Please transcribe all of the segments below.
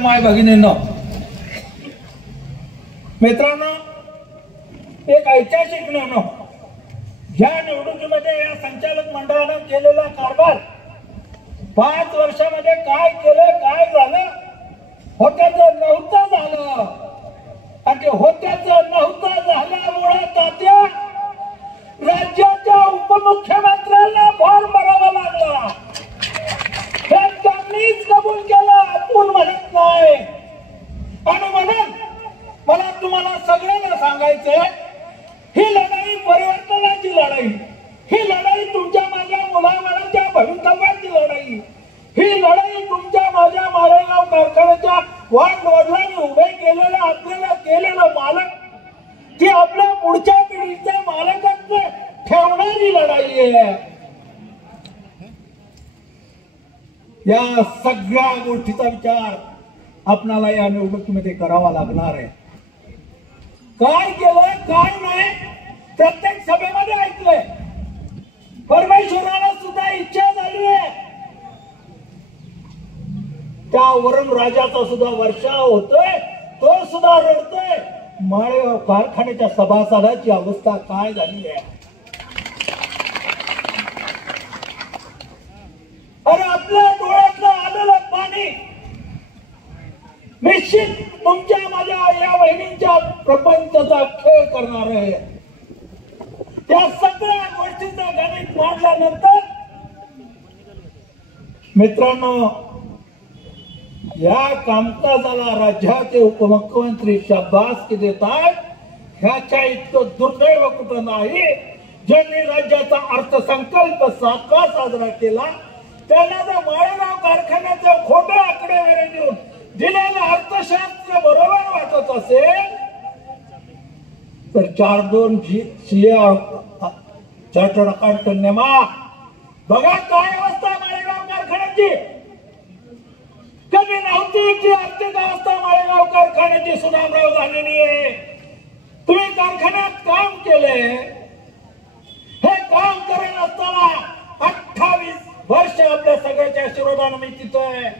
माय भगिनींनो, मित्रांनो, एक ऐतिहासिक निर्णय ज्या निवडणुकीमध्ये या संचालक मंडळाने केलेला कारभार 5 वर्षामध्ये काय केलं, काय झालं, होत्याचं नव्हतं झालं आणि ते होत्याचं नव्हतं झाल्यामुळे तात्या राज्याच्या उपमुख्यमंत्र्यांना फॉर्म भरावा लागला. हे त्यांनीच कबूल केलं, आपण म्हणत नाही. आणि म्हणून मला तुम्हाला सगळ्यांना सांगायचंय, ही लढाई परिवर्तनाची लढाई, ही लढाई तुमच्या माझ्या मुलाबाळांच्या भवितव्याची लढाई, ही लढाई तुमच्या माझ्या माळेगाव कारखान्याच्या वडिलांनी उभे केलेलं आपल्याला केलेलं मालक ती आपल्या पुढच्या पिढीचे मालकत्व ठेवणारी लढाई आहे. या सगळ्या गोष्टीचा विचार आपणाला या निवडणुकीमध्ये करावा लागणार आहे. काय केलं काय नाही प्रत्येक सभेमध्ये ऐकलंय. परमेश्वराला सुद्धा इच्छा झाली आहे, त्या वरुण राजाचा सुद्धा वर्षाव होतोय, तो सुद्धा रडतोय. माळेगाव कारखान्याच्या सभासदाची अवस्था काय झाली आहे. अरे आपल्या डोळ्यातलं आलेलं पाणी निश्चित तुमच्या माझ्या या बहिणींच्या प्रपंचाचा खेळ करणार आहे. त्या सगळ्या गोष्टीचं गणित मांडल्यानंतर मित्रांनो, या कामकाजाला राज्याचे उपमुख्यमंत्री शाबासकी देतात. ह्याच्या इतकं दुर्दैव कुठं नाही. ज्यांनी राज्याचा अर्थसंकल्प साजरा केला त्यांना जर माळेगाव कारखान्याचे खोटे आकडेवारी देऊन दिलेलं अर्थशास्त्र बरोबर वाटत असेल तर 4-2 CA चार्टर्ड अकाउंटंट नेमा. बघा काय अवस्था माळेगाव कारखान्याची. कधी नव्हती ती आर्थिक अवस्था माळेगाव कारखान्याची सुनामराव झालेली आहे. तुम्ही कारखान्यात काम केले, हे काम करत असताना 28 वर्ष आपल्या सगळ्याच्या आशीर्वादाने मी तिथं आहे.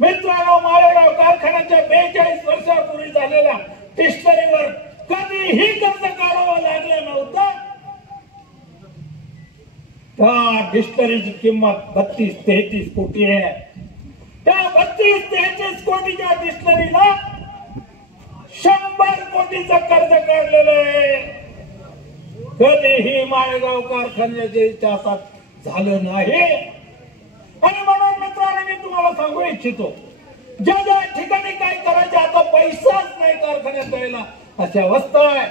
मित्रांनो, माळेगाव कारखान्याच्या 42 वर्षापूर्वी झालेल्या डिस्टरीवर कधीही कर्ज काढावं लागलं नव्हतं. त्या डिस्टरीची किंमत 32-33 कोटी आहे. त्या 32-33 कोटीच्या डिस्टरीला 100 कोटीचं कर्ज काढलेलं आहे. कधीही माळेगाव कारखान्याच्या इतिहासात झालं नाही. आणि म्हणून मित्रांनो, मी तुम्हाला सांगू इच्छितो, ज्या ज्या ठिकाणी काय करायचं आता पैसाच नाही कारखान्यात द्यायला अशी अवस्था आहे.